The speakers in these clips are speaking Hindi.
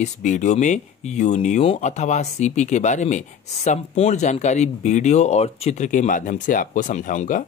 इस वीडियो में योनियों अथवा सीपी के बारे में संपूर्ण जानकारी वीडियो और चित्र के माध्यम से आपको समझाऊंगा।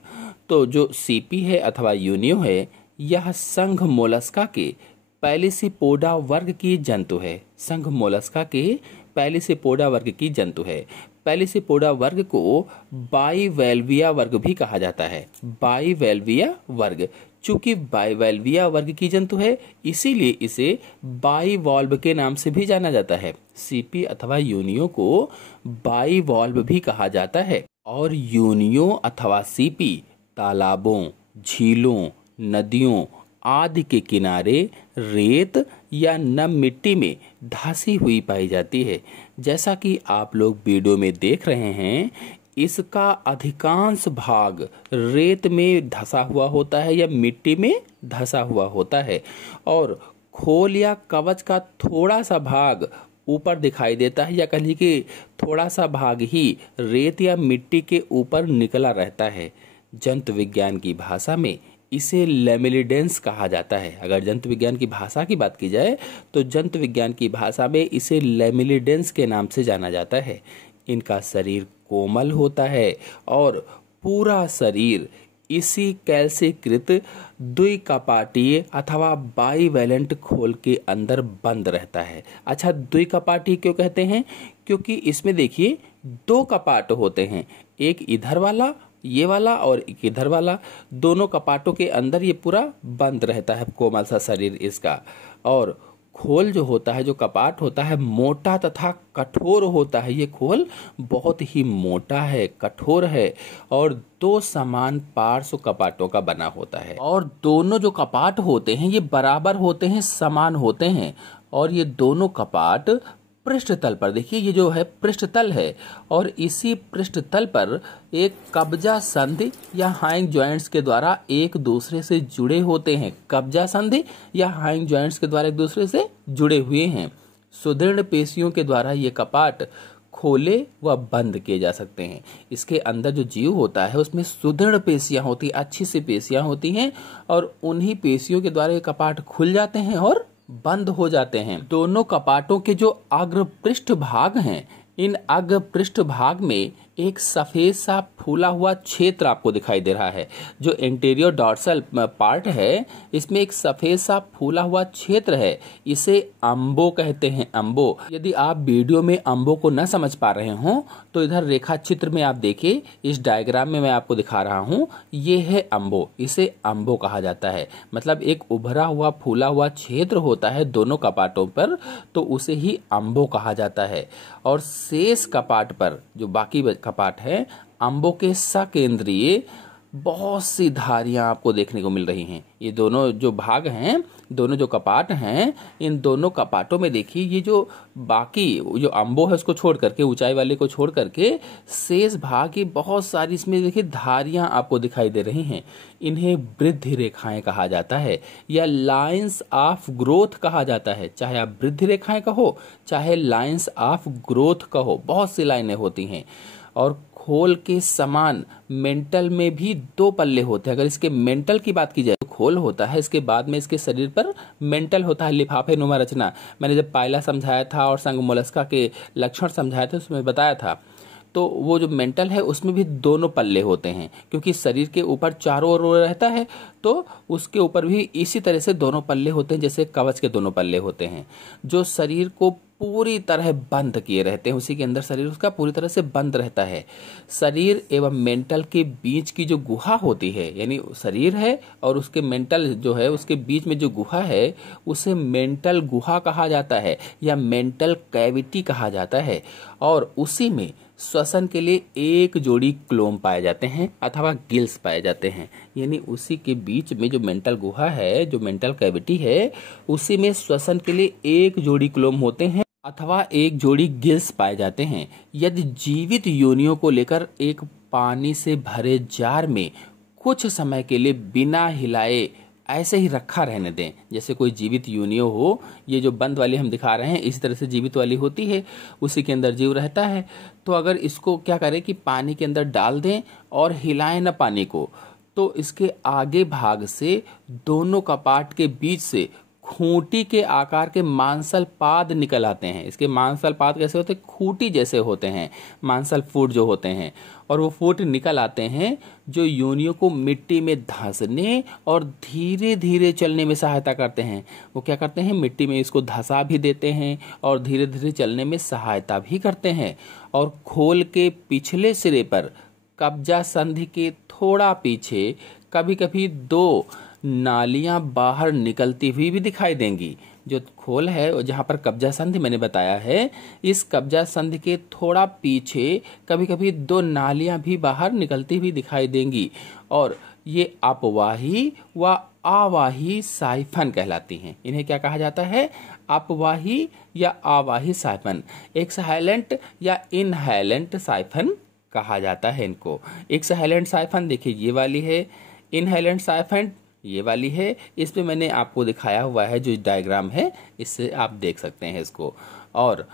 तो जो सीपी है अथवा योनियो है, यह संघ मोलस्का के पैलिसिपोडा वर्ग की जंतु है। संघ मोलस्का के पैलिसिपोडा वर्ग की जंतु है। पैलिसिपोडा वर्ग को बाइवेल्विया वर्ग भी कहा जाता है। बाइवेल्विया वर्ग, चूंकि बाइवेल्विया वर्ग की जंतु है इसीलिए इसे बाइवॉल्व के नाम से भी जाना जाता है। सीपी अथवा योनियों को बाइवॉल्व भी कहा जाता है। और योनियों अथवा सीपी तालाबों, झीलों, नदियों आदि के किनारे रेत या नम मिट्टी में धंसी हुई पाई जाती है। जैसा कि आप लोग वीडियो में देख रहे हैं, इसका अधिकांश भाग रेत में धंसा हुआ होता है या मिट्टी में धंसा हुआ होता है और खोल या कवच का थोड़ा सा भाग ऊपर दिखाई देता है, या कहिए कि थोड़ा सा भाग ही रेत या मिट्टी के ऊपर निकला रहता है। जंतु विज्ञान की भाषा में इसे लेमिलिडेंस कहा जाता है। अगर जंतु विज्ञान की भाषा की बात की जाए तो जंतु विज्ञान की भाषा में इसे लेमिलिडेंस के नाम से जाना जाता है। इनका शरीर कोमल होता है और पूरा शरीर इसी कैल्सीकृत द्विकपाटीय अथवा बाइवेलेंट खोल के अंदर बंद रहता है। अच्छा, द्विकपाटी क्यों कहते हैं? क्योंकि इसमें देखिए दो कपाट होते हैं, एक इधर वाला, ये वाला, और एक इधर वाला। दोनों कपाटों के अंदर ये पूरा बंद रहता है, कोमल सा शरीर इसका। और खोल जो होता है, जो कपाट होता है, मोटा तथा कठोर होता है। ये खोल बहुत ही मोटा है, कठोर है और दो समान पार्श्व कपाटों का बना होता है। और दोनों जो कपाट होते हैं ये बराबर होते हैं, समान होते हैं। और ये दोनों कपाट पृष्ठतल पर, देखिए ये जो है पृष्ठतल है और इसी पृष्ठतल पर एक कब्जा संधि या हाइंग जॉइंट्स के द्वारा एक दूसरे से जुड़े होते हैं। कब्जा संधि या हाइंग जॉइंट्स के द्वारा एक दूसरे से जुड़े हुए हैं। सुदृढ़ पेशियों के द्वारा ये कपाट खोले व बंद किए जा सकते हैं। इसके अंदर जो जीव होता है उसमें सुदृढ़ पेशियां होती, अच्छी सी पेशियां होती हैं और उन्हीं पेशियों के द्वारा ये कपाट खुल जाते हैं और बंद हो जाते हैं। दोनों कपाटों के जो अग्र पृष्ठ भाग हैं, इन अग्र पृष्ठ भाग में एक सफेद सा फूला हुआ क्षेत्र आपको दिखाई दे रहा है। जो इंटीरियर डॉर्सल पार्ट है, इसमें एक सफेद सा फूला हुआ क्षेत्र है, इसे अम्बो कहते हैं। अम्बो। यदि आप वीडियो में अम्बो को न समझ पा रहे हो तो इधर रेखा चित्र में आप देखिए, इस डायग्राम में मैं आपको दिखा रहा हूँ, ये है अम्बो। इसे अम्बो कहा जाता है। मतलब एक उभरा हुआ फूला हुआ क्षेत्र होता है दोनों कपाटों पर, तो उसे ही अम्बो कहा जाता है। और शेष कपाट पर जो बाकी कपाट है, अम्बो के सकेंद्रीय बहुत सी धारियां आपको देखने को मिल रही हैं। ये दोनों जो भाग हैं, दोनों जो कपाट हैं, इन दोनों कपाटों में देखिए ये जो बाकी जो अम्बो है उसको छोड़ करके, ऊंचाई वाले को छोड़ करके शेष भाग की बहुत सारी इसमें देखिए धारियां आपको दिखाई दे रही हैं। इन्हें वृद्धि रेखाएं कहा जाता है या लाइंस ऑफ ग्रोथ कहा जाता है। चाहे आप वृद्धि रेखाएं कहो, चाहे लाइंस ऑफ ग्रोथ कहो, बहुत सी लाइनें होती हैं। और खोल के समान मेंटल में भी दो पल्ले होते हैं। अगर इसके मेंटल की बात की जाए तो खोल होता है, इसके बाद में इसके शरीर पर मेंटल होता है, लिफाफे नुमा रचना। मैंने जब पायला समझाया था और संघ मोलस्का के लक्षण समझाए थे उसमें बताया था, तो वो जो मेंटल है उसमें भी दोनों पल्ले होते हैं। क्योंकि शरीर के ऊपर चारों ओर रहता है तो उसके ऊपर भी इसी तरह से दोनों पल्ले होते हैं, जैसे कवच के दोनों पल्ले होते हैं, जो शरीर को पूरी तरह बंद किए रहते हैं। उसी के अंदर शरीर उसका पूरी तरह से बंद रहता है। शरीर एवं मेंटल के बीच की जो गुहा होती है, यानी शरीर है और उसके मेंटल जो है उसके बीच में जो गुहा है उसे मेंटल गुहा कहा जाता है या मेंटल कैविटी कहा जाता है। और उसी में श्वसन के लिए एक जोड़ी क्लोम पाए जाते हैं अथवा गिल्स पाए जाते हैं। यानी उसी के बीच में जो मेंटल गुहा है, जो मेंटल कैविटी है, उसी में श्वसन के लिए एक जोड़ी क्लोम होते हैं अथवा एक जोड़ी गिल्स पाए जाते हैं। यदि जीवित योनियों को लेकर एक पानी से भरे जार में कुछ समय के लिए बिना हिलाए ऐसे ही रखा रहने दें, जैसे कोई जीवित योनियो हो, ये जो बंद वाली हम दिखा रहे हैं इसी तरह से जीवित वाली होती है, उसी के अंदर जीव रहता है। तो अगर इसको क्या करें कि पानी के अंदर डाल दें और हिलाएं ना पानी को, तो इसके आगे भाग से दोनों कपाट के बीच से खूंटी के आकार के मांसल पाद निकल आते हैं। इसके मांसल पाद कैसे होते हैं? खूंटी जैसे होते हैं, मांसल फूट जो होते हैं, और वो फूट निकल आते हैं जो योनियों को मिट्टी में धंसने और धीरे धीरे चलने में सहायता करते हैं। वो क्या करते हैं? मिट्टी में इसको धंसा भी देते हैं और धीरे धीरे चलने में सहायता भी करते हैं। और खोल के पिछले सिरे पर कब्जा संधि के थोड़ा पीछे कभी कभी दो नालियां बाहर निकलती हुई भी दिखाई देंगी। जो खोल है जहां पर कब्जा संधि मैंने बताया है, इस कब्जा संधि के थोड़ा पीछे कभी कभी दो नालियां भी बाहर निकलती हुई दिखाई देंगी, और ये अपवाही व आवाही साइफन कहलाती हैं। इन्हें क्या कहा जाता है? अपवाही या आवाही साइफन। एक्सहेलेंट या इनहेलेंट साइफन कहा जाता है इनको। एक्सहेलेंट साइफन देखिए ये वाली है, इनहेलेंट साइफन ये वाली है। इसमें मैंने आपको दिखाया हुआ है जो डायग्राम है, इससे आप देख सकते हैं इसको। और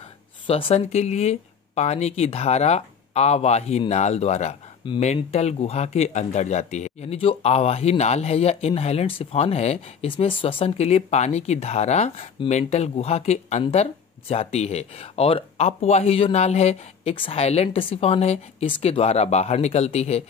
श्वसन के लिए पानी की धारा आवाही नाल द्वारा मेंटल गुहा के अंदर जाती है। यानी जो आवाही नाल है या इनहेलेंट सिफॉन है, इसमें श्वसन के लिए पानी की धारा मेंटल गुहा के अंदर जाती है। और अपवाही जो नाल है, एक्सहेलेंट सिफॉन है, इसके द्वारा बाहर निकलती है।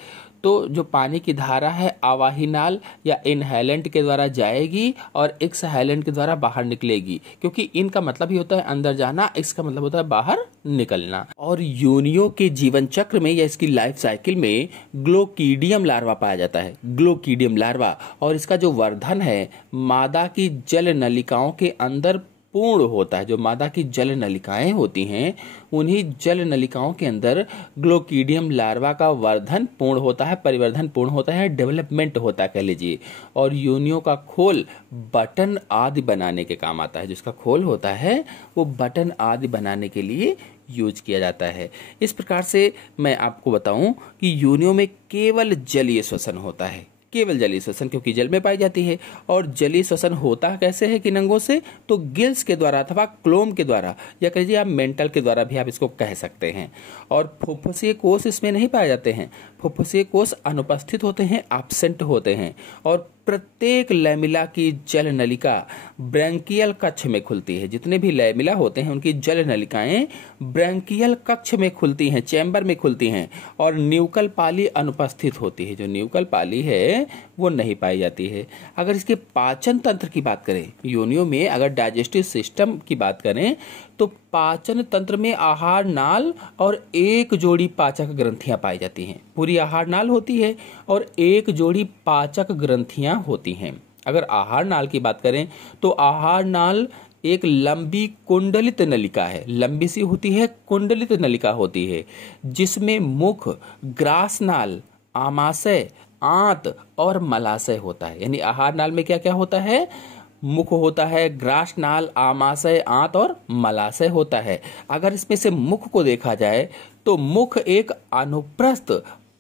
तो जो पानी की धारा है आवाही नाल या इनहेलेंट के द्वारा जाएगी और एक्सहेलेंट के द्वारा बाहर निकलेगी, क्योंकि इनका मतलब ही होता है अंदर जाना, इसका मतलब होता है बाहर निकलना। और योनियों के जीवन चक्र में या इसकी लाइफ साइकिल में ग्लोकीडियम लार्वा पाया जाता है, ग्लोकीडियम लार्वा। और इसका जो वर्धन है मादा की जल नलिकाओं के अंदर पूर्ण होता है। जो मादा की जल नलिकाएं होती हैं, उन्हीं जल नलिकाओं के अंदर ग्लोकीडियम लार्वा का वर्धन पूर्ण होता है, परिवर्धन पूर्ण होता है, डेवलपमेंट होता है कह लीजिए। और योनियों का खोल बटन आदि बनाने के काम आता है। जिसका खोल होता है वो बटन आदि बनाने के लिए यूज किया जाता है। इस प्रकार से मैं आपको बताऊं कि योनियों में केवल जलीय श्वसन होता है, केवल जलीय श्वसन, क्योंकि जल में पाई जाती है। और जलीय श्वसन होता कैसे है किन अंगों से? तो गिल्स के द्वारा अथवा क्लोम के द्वारा, या कहिए आप मेंटल के द्वारा भी आप इसको कह सकते हैं। और फुफ्फुसीय कोष इसमें नहीं पाए जाते हैं, फुफ्फुसीय कोष अनुपस्थित होते हैं, एब्सेंट होते हैं। और प्रत्येक लैमिला की जल नलिका ब्रैंकियल कक्ष में खुलती है। जितने भी लैमिला होते हैं उनकी जल नलिकाएं ब्रैंकियल कक्ष में खुलती हैं, चैम्बर में खुलती हैं। और न्यूकल पाली अनुपस्थित होती है। जो न्यूकल पाली है वो नहीं पाई जाती है। अगर इसके पाचन तंत्र की बात करें, योनियों में अगर डाइजेस्टिव सिस्टम की बात करें, तो पाचन तंत्र में आहार नाल और एक जोड़ी पाचक ग्रंथियां पाई जाती हैं। पूरी आहार नाल होती है और एक जोड़ी पाचक ग्रंथियां होती हैं। अगर आहार नाल की बात करें तो आहार नाल एक लंबी कुंडलित नलिका है, लंबी सी होती है, कुंडलित नलिका होती है, जिसमें मुख, ग्रास नाल, आमाशय, आंत और मलाशय होता है। यानी आहार नाल में क्या क्या होता है? मुख होता है, ग्रास नाल, आमाशय, आंत और मलाशय होता है। अगर इसमें से मुख को देखा जाए तो मुख एक अनुप्रस्थ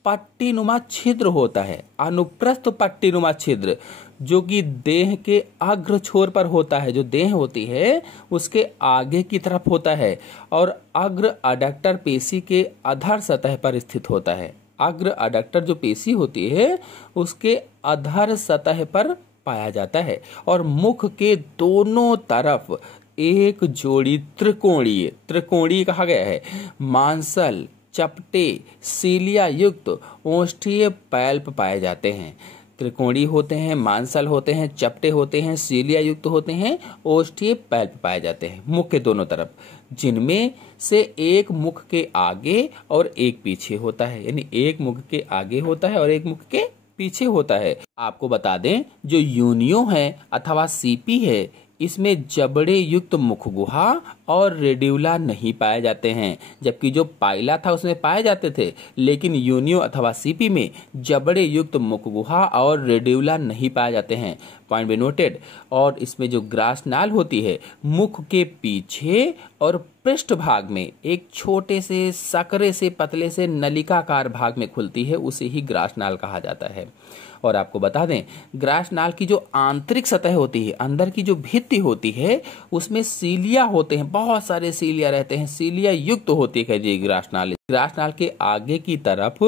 पट्टीनुमा छिद्र होता है, अनुप्रस्थ पट्टीनुमा छिद्र, जो कि देह के अग्र छोर पर होता है। जो देह होती है उसके आगे की तरफ होता है और अग्र अडक्टर पेशी के अधर सतह पर स्थित होता है। अग्र अडक्टर जो पेशी होती है उसके अधर सतह पर पाया जाता है। और मुख के दोनों तरफ एक जोड़ी त्रिकोणीय, त्रिकोणीय कहा गया है, मांसल, चपटे, सीलिया युक्त ओष्ठीय पैल्प पाए जाते हैं। त्रिकोणीय होते हैं, मांसल होते हैं, चपटे होते हैं, सीलिया युक्त होते हैं, ओष्ठीय पैल्प पाए जाते हैं मुख के दोनों तरफ, जिनमें से एक मुख के आगे और एक पीछे होता है। यानी एक मुख के आगे होता है और एक मुख के पीछे होता है। आपको बता दें जो योनियों है अथवा सीपी है, इसमें जबड़े युक्त मुख गुहा और रेड्यूला नहीं पाए जाते हैं। जबकि जो पाइला था उसमें पाए जाते थे, लेकिन योनियों अथवा सीपी में जबड़े युक्त मुख गुहा और रेड्यूला नहीं पाए जाते हैं। Point be noted. और इसमें जो ग्रास नाल होती है मुख के पीछे और पृष्ठ भाग में एक छोटे से सकरे से पतले से नलिकाकार भाग में खुलती है, उसे ही ग्रास नाल कहा जाता है। और आपको बता दें ग्रास नाल की जो आंतरिक सतह होती है, अंदर की जो भित्ति होती है, उसमें सीलिया होते हैं, बहुत सारे सीलिया रहते हैं, सीलिया युक्त होती है जी ग्रास नाल। ग्रास नाल के आगे की तरफ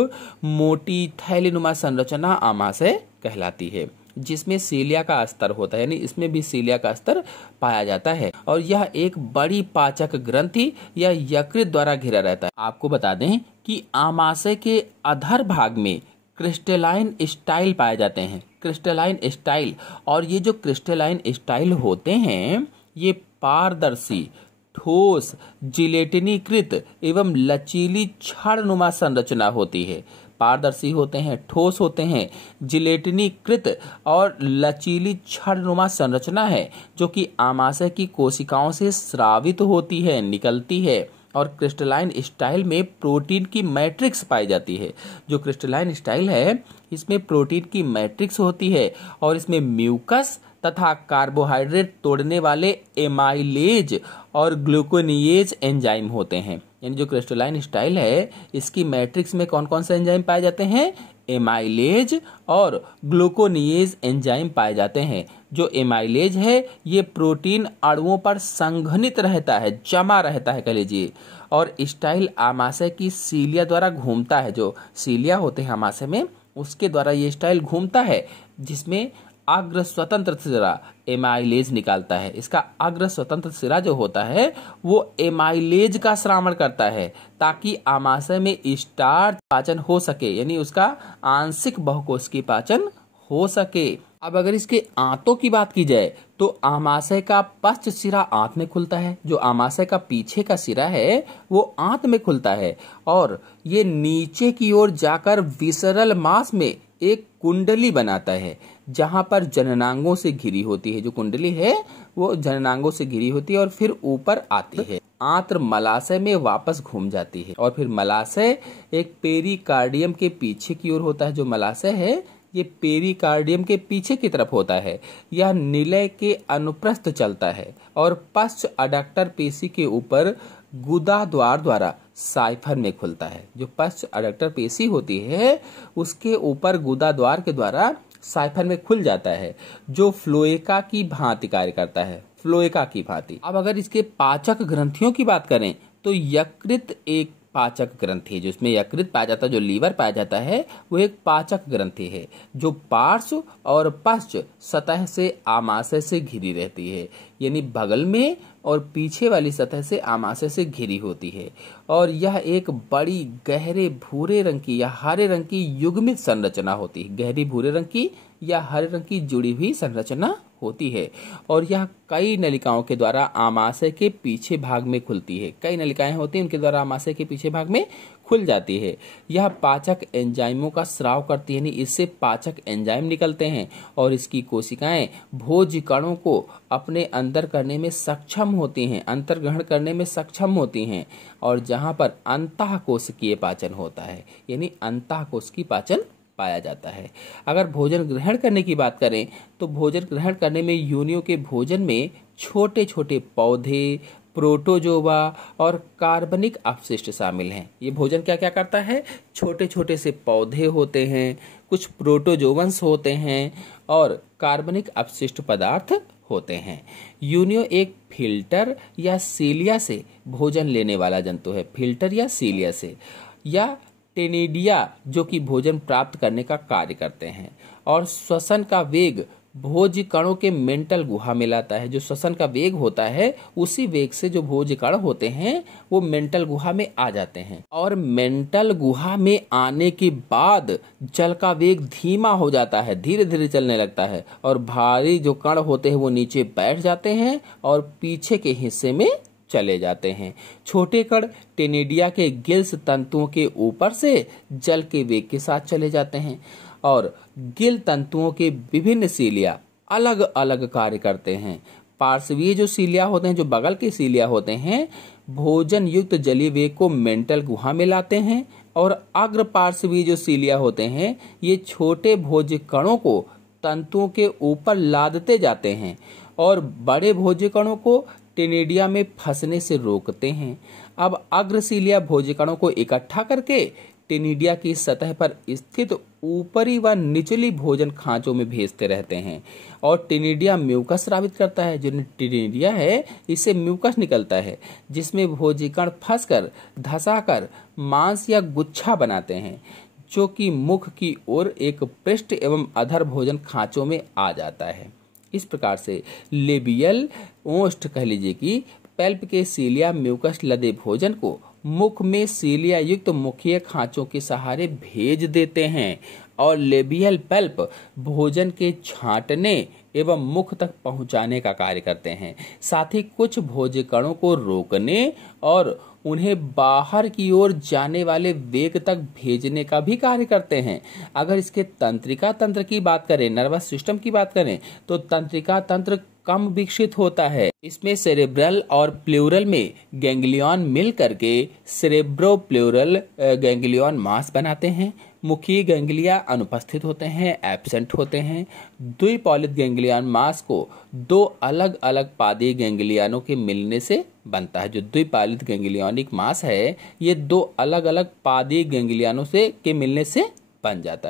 मोटी थैलीनुमा संरचना आमाशय कहलाती है। जिसमें सीलिया का स्तर होता है, यानी इसमें भी सीलिया का स्तर पाया जाता है और यह एक बड़ी पाचक ग्रंथि या यकृत द्वारा घिरा रहता है। आपको बता दें कि आमाशय के अधर भाग में क्रिस्टलाइन स्टाइल पाए जाते हैं, क्रिस्टलाइन स्टाइल। और ये जो क्रिस्टलाइन स्टाइल होते हैं ये पारदर्शी, ठोस, जिलेटिनीकृत एवं लचीली छड़नुमा संरचना होती है। पारदर्शी होते हैं, ठोस होते हैं, जिलेटिनीकृत और लचीली छड़नुमा संरचना है जो कि आमाशय की कोशिकाओं से स्रावित होती है, निकलती है। और क्रिस्टलाइन स्टाइल में प्रोटीन की मैट्रिक्स पाई जाती है। जो क्रिस्टलाइन स्टाइल है इसमें प्रोटीन की मैट्रिक्स होती है और इसमें म्यूकस तथा कार्बोहाइड्रेट तोड़ने वाले एमाइलेज और ग्लूकोनिएज एंजाइम होते हैं। यानी जो क्रिस्टलाइन स्टाइल है इसकी मैट्रिक्स में कौन कौन से एंजाइम पाए जाते हैं? एमाइलेज और ग्लूकोनिएज एंजाइम पाए जाते हैं। जो एमाइलेज है ये प्रोटीन अणुओं पर संघनित रहता है, जमा रहता है कह लीजिए। और स्टाइल आमाशय की सीलिया द्वारा घूमता है। जो सीलिया होते हैं आमाशय में उसके द्वारा ये स्टाइल घूमता है, जिसमें अग्र स्वतंत्र सिरा एमाइलेज निकालता है। इसका अग्र स्वतंत्र सिरा जो होता है वो एमाइलेज का श्रावण करता है ताकि आमाशय में स्टार्च पाचन हो सके, यानी उसका आंशिक बहुकोशिकीय पाचन हो सके। अब अगर इसके आंतों की बात की जाए तो आमाशय का पश्च सिरा आंत में खुलता है। जो आमाशय का पीछे का सिरा है वो आंत में खुलता है और ये नीचे की ओर जाकर विसरल मांस में एक कुंडली बनाता है जहां पर जननांगों से घिरी होती है। जो कुंडली है वो जननांगों से घिरी होती है और फिर ऊपर आती है। आंत्र मलाशय में वापस घूम जाती है और फिर मलाशय एक पेरिकार्डियम के पीछे की ओर होता है। जो मलाशय है ये पेरिकार्डियम के पीछे की तरफ होता है। यह निलय के अनुप्रस्थ चलता है और पश्च अडक्टर पेशी के ऊपर गुदा द्वार द्वारा साइफन में खुलता है। जो पश्च अडक्टर पेशी होती है उसके ऊपर गुदा द्वार के द्वारा साइफन में खुल जाता है, जो फ्लोएका की भांति कार्य करता है, फ्लोएका की भांति। अब अगर इसके पाचक ग्रंथियों की बात करें तो यकृत एक पाचक ग्रंथि है। जो इसमें यकृत पाया जाता है, जो लीवर पाया जाता है वो एक पाचक ग्रंथि है जो पार्श्व और पश्च सतह से आमाशय से घिरी रहती है, यानी बगल में और पीछे वाली सतह से आमाशय से घिरी होती है। और यह एक बड़ी गहरे भूरे रंग की या हरे रंग की युग्मित संरचना होती है। गहरी भूरे रंग की या हरे रंग की जुड़ी हुई संरचना होती है और यह कई नलिकाओं के द्वारा आमाशय के पीछे भाग में खुलती है। कई नलिकाएं होती हैं उनके द्वारा आमाशय के पीछे भाग में खुल जाती है। यह पाचक एंजाइमों का स्राव करती है, यानी इससे पाचक एंजाइम निकलते हैं और इसकी कोशिकाएं भोज्य कणों को अपने अंदर करने में सक्षम होती हैं, अंतर्ग्रहण करने में सक्षम होती हैं। और जहां पर अंतःकोशिकीय पाचन होता है, यानी अंतःकोशिकीय पाचन पाया जाता है। अगर भोजन ग्रहण करने की बात करें तो भोजन ग्रहण करने में योनियों के भोजन में छोटे छोटे पौधे, प्रोटोजोवा और कार्बनिक अपशिष्ट शामिल हैं। ये भोजन क्या क्या करता है? छोटे छोटे से पौधे होते हैं, कुछ प्रोटोजोवंस होते हैं और कार्बनिक अपशिष्ट पदार्थ होते हैं। यूनियो एक फिल्टर या सीलिया से भोजन लेने वाला जंतु है। फिल्टर या सीलिया से, या टेनिडिया जो कि भोजन प्राप्त करने का कार्य करते हैं। और श्वसन का वेग भोज्य कणों के मेंटल गुहा में लाता है। जो श्वसन का वेग होता है उसी वेग से जो भोज्य कण होते हैं वो मेंटल गुहा में आ जाते हैं और मेंटल गुहा में आने के बाद जल का वेग धीमा हो जाता है, धीरे धीरे चलने लगता है और भारी जो कण होते हैं वो नीचे बैठ जाते हैं और पीछे के हिस्से में चले जाते हैं। छोटे कण टेनिडिया के गिल्स तंतुओं के ऊपर से जल के वेग के साथ चले जाते हैं और गिल तंतुओं के विभिन्न सीलिया अलग अलग कार्य करते हैं। पार्श्वीय जो सीलिया होते हैं, जो बगल के सीलिया होते हैं, भोजन युक्त जलीय वेग को मेंटल गुहा में लाते हैं और अग्र पार्श्वीय जो सीलिया होते हैं ये छोटे भोज्य कणों को तंतुओं के ऊपर लादते जाते हैं और बड़े भोज्य कणों को टेनिडिया में फंसने से रोकते हैं। अब अग्रसीलिया भोज्य कणों को इकट्ठा करके टेनिडिया की सतह पर स्थित ऊपरी व निचली भोजन खांचों में भेजते रहते हैं और टेनिडिया म्यूकस स्रावित करता है। जो टेनिडिया है इससे म्यूकस निकलता है जिसमें भोज्य कण फंसकर धंसाकर मांस या गुच्छा बनाते हैं जो कि मुख की ओर एक पृष्ठ एवं अधर भोजन खांचों में आ जाता है। इस प्रकार से लेबियल ओष्ठ कह लीजिए कि पल्प के सीलिया म्यूकस लदे भोजन को मुख में सीलिया युक्त मुखीय खांचों के सहारे भेज देते हैं और लेबियल पल्प भोजन के छांटने एवं मुख तक पहुंचाने का कार्य करते हैं। साथ ही कुछ भोज्य कणों को रोकने और उन्हें बाहर की ओर जाने वाले वेग तक भेजने का भी कार्य करते हैं। अगर इसके तंत्रिका तंत्र की बात करें, नर्वस सिस्टम की बात करें, तो तंत्रिका तंत्र कम विकसित होता है। इसमें सेरेब्रल और प्लूरल में गैंग्लियन मिल करके सेरेब्रोप्लूरल गैंग्लियन मास बनाते हैं। मुखी गैंग्लिया अनुपस्थित होते हैं, एब्सेंट होते हैं। द्विपॉलित गैंग्लियन मास को दो अलग अलग पादीय गैंग्लियनों के मिलने से बनता है। जो द्विपालित गैंग्लियनिक मास है, ये दो अलग अलग पादीय गैंग्लियनों से के मिलने से बन जाता है।